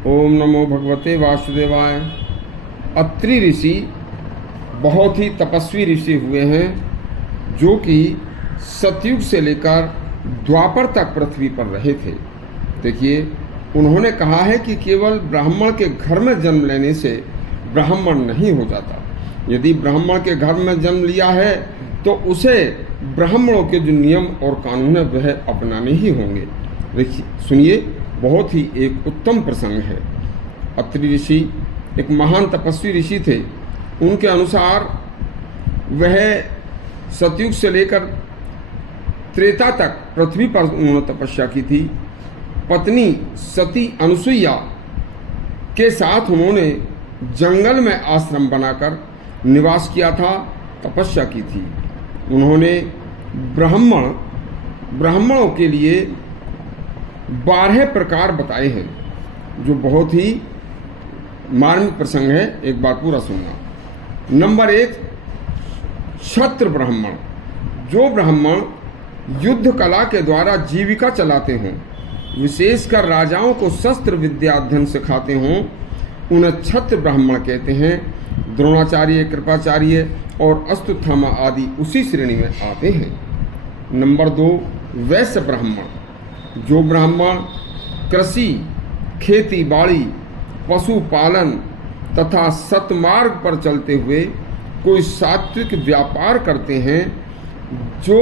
ओम नमो भगवते वासुदेवाय। अत्रि ऋषि बहुत ही तपस्वी ऋषि हुए हैं, जो कि सतयुग से लेकर द्वापर तक पृथ्वी पर रहे थे। देखिए, उन्होंने कहा है कि केवल ब्राह्मण के घर में जन्म लेने से ब्राह्मण नहीं हो जाता। यदि ब्राह्मण के घर में जन्म लिया है तो उसे ब्राह्मणों के जो नियम और कानून है वह अपनाने ही होंगे। देखिए, सुनिए, बहुत ही एक उत्तम प्रसंग है। अत्रि ऋषि एक महान तपस्वी ऋषि थे। उनके अनुसार वह सतयुग से लेकर त्रेता तक पृथ्वी पर उन्होंने तपस्या की थी। पत्नी सती अनुसुईया के साथ उन्होंने जंगल में आश्रम बनाकर निवास किया था, तपस्या की थी। उन्होंने ब्राह्मणों के लिए 12 प्रकार बताए हैं, जो बहुत ही मार्मिक प्रसंग है। एक बार पूरा सुनना। नंबर 1, क्षत्र ब्राह्मण। जो ब्राह्मण युद्ध कला के द्वारा जीविका चलाते हों, विशेषकर राजाओं को शस्त्र विद्या अध्ययन सिखाते हों, उन्हें क्षत्र ब्राह्मण कहते हैं। द्रोणाचार्य, कृपाचार्य और अश्वत्थामा आदि उसी श्रेणी में आते हैं। नंबर 2, वैश्य ब्राह्मण। जो ब्राह्मण कृषि, खेती बाड़ी, पशुपालन तथा सतमार्ग पर चलते हुए कोई सात्विक व्यापार करते हैं, जो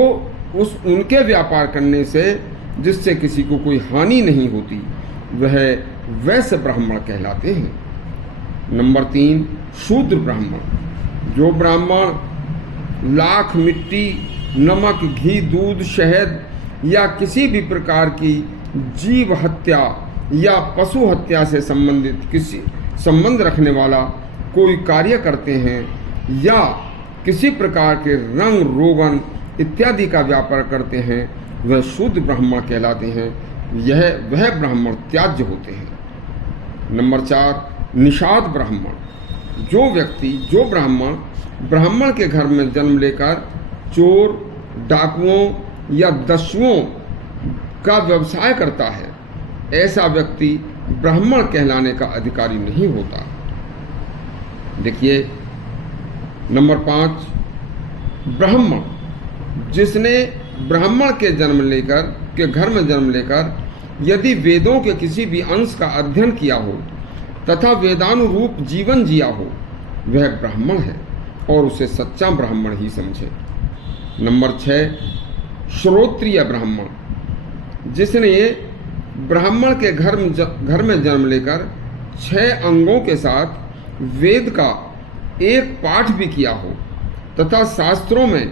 उनके व्यापार करने से जिससे किसी को कोई हानि नहीं होती, वह वैश्य ब्राह्मण कहलाते हैं। नंबर 3, शूद्र ब्राह्मण। जो ब्राह्मण लाख, मिट्टी, नमक, घी, दूध, शहद या किसी भी प्रकार की जीव हत्या या पशु हत्या से संबंधित किसी संबंध रखने वाला कोई कार्य करते हैं, या किसी प्रकार के रंग, रोगन इत्यादि का व्यापार करते हैं, वह शूद्र ब्राह्मण कहलाते हैं। वह ब्राह्मण त्याज्य होते हैं। नंबर 4, निषाद ब्राह्मण। जो ब्राह्मण के घर में जन्म लेकर चोर, डाकुओं या दस्युओं का व्यवसाय करता है, ऐसा व्यक्ति ब्राह्मण कहलाने का अधिकारी नहीं होता। देखिए, नंबर 5, ब्राह्मण। जिसने ब्राह्मण के घर में जन्म लेकर यदि वेदों के किसी भी अंश का अध्ययन किया हो तथा वेदानुरूप जीवन जिया हो, वह ब्राह्मण है और उसे सच्चा ब्राह्मण ही समझे। नंबर 6, श्रोत्रिय ब्राह्मण। जिसने ब्राह्मण के घर में जन्म लेकर 6 अंगों के साथ वेद का एक पाठ भी किया हो तथा शास्त्रों में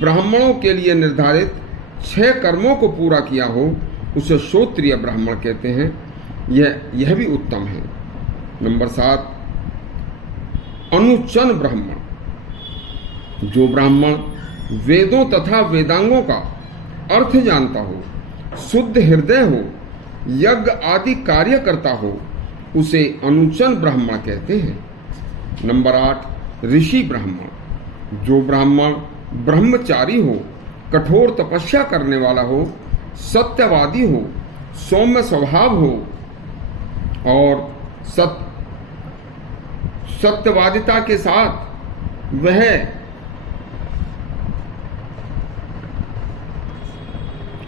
ब्राह्मणों के लिए निर्धारित 6 कर्मों को पूरा किया हो, उसे श्रोत्रिय ब्राह्मण कहते हैं। यह भी उत्तम है। नंबर 7, अनुचन ब्राह्मण। जो ब्राह्मण वेदों तथा वेदांगों का अर्थ जानता हो, शुद्ध हृदय हो, यज्ञ आदि कार्य करता हो, उसे अनुचन ब्राह्मण कहते हैं। नंबर 8, ऋषि ब्राह्मण। जो ब्राह्मण ब्रह्मचारी हो, कठोर तपस्या करने वाला हो, सत्यवादी हो, सौम्य स्वभाव हो और सत्यवादिता के साथ वह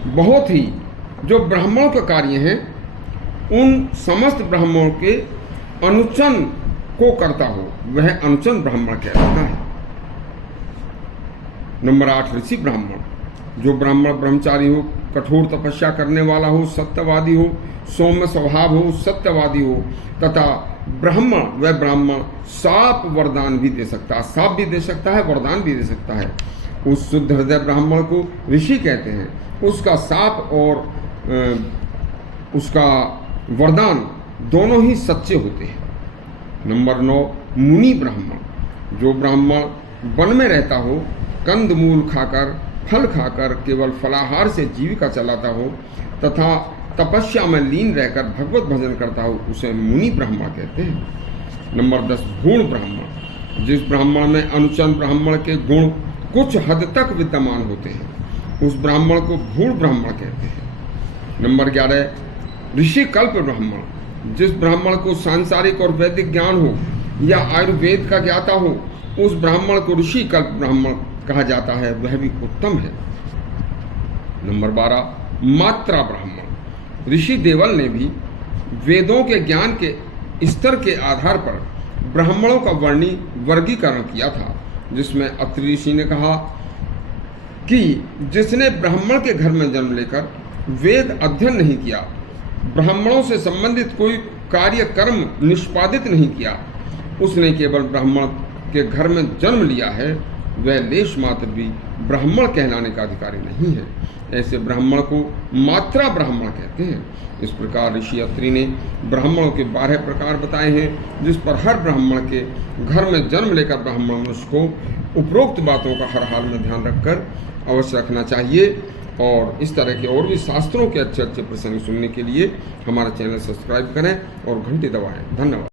बहुत ही जो ब्राह्मणों के कार्य हैं, उन समस्त ब्राह्मणों के अनुचन को करता हो, वह अनुचन ब्राह्मण कहलाता है। नंबर 8, ऋषि ब्राह्मण। जो ब्राह्मण ब्रह्मचारी हो, कठोर तपस्या करने वाला हो, सत्यवादी हो, सौम्य स्वभाव हो, सत्यवादी हो तथा ब्राह्मण साप वरदान भी दे सकता है, साप भी दे सकता है, वरदान भी दे सकता है, उस शुद्ध हृदय ब्राह्मण को ऋषि कहते हैं। उसका साप और उसका वरदान दोनों ही सच्चे होते हैं। नंबर 9, मुनि ब्राह्मण। जो ब्राह्मण वन में रहता हो, कंद मूल खाकर, फल खाकर केवल फलाहार से जीविका चलाता हो तथा तपस्या में लीन रहकर भगवत भजन करता हो, उसे मुनि ब्राह्मण कहते हैं। नंबर 10, गुण ब्राह्मण। जिस ब्राह्मण में अनुचन ब्राह्मण के गुण कुछ हद तक विद्यमान होते हैं, उस ब्राह्मण को गूढ़ ब्राह्मण कहते हैं। नंबर 11, ऋषि कल्प ब्राह्मण। जिस ब्राह्मण को सांसारिक और वैदिक ज्ञान हो या आयुर्वेद का ज्ञाता हो, उस ब्राह्मण को ऋषि कल्प ब्राह्मण कहा जाता है, वह भी उत्तम है। नंबर 12, मात्रा ब्राह्मण। ऋषि देवल ने भी वेदों के ज्ञान के स्तर के आधार पर ब्राह्मणों का वर्गीकरण किया था, जिसमें अत्रि ऋषि ने कहा कि जिसने ब्राह्मण के घर में जन्म लेकर वेद अध्ययन नहीं किया, ब्राह्मणों से संबंधित कोई कार्य कर्म निष्पादित नहीं किया, उसने केवल ब्राह्मण के घर में जन्म लिया है, वह लेश मात्र भी ब्राह्मण कहलाने का अधिकारी नहीं है। ऐसे ब्राह्मण को मात्रा ब्राह्मण कहते हैं। इस प्रकार ऋषि अत्रि ने ब्राह्मणों के 12 प्रकार बताए हैं, जिस पर हर ब्राह्मण के घर में जन्म लेकर ब्राह्मण मनुष्य को उपरोक्त बातों का हर हाल में ध्यान रखकर अवश्य रखना चाहिए। और इस तरह के और भी शास्त्रों के अच्छे अच्छे प्रसंग सुनने के लिए हमारा चैनल सब्सक्राइब करें और घंटी दबाएं। धन्यवाद।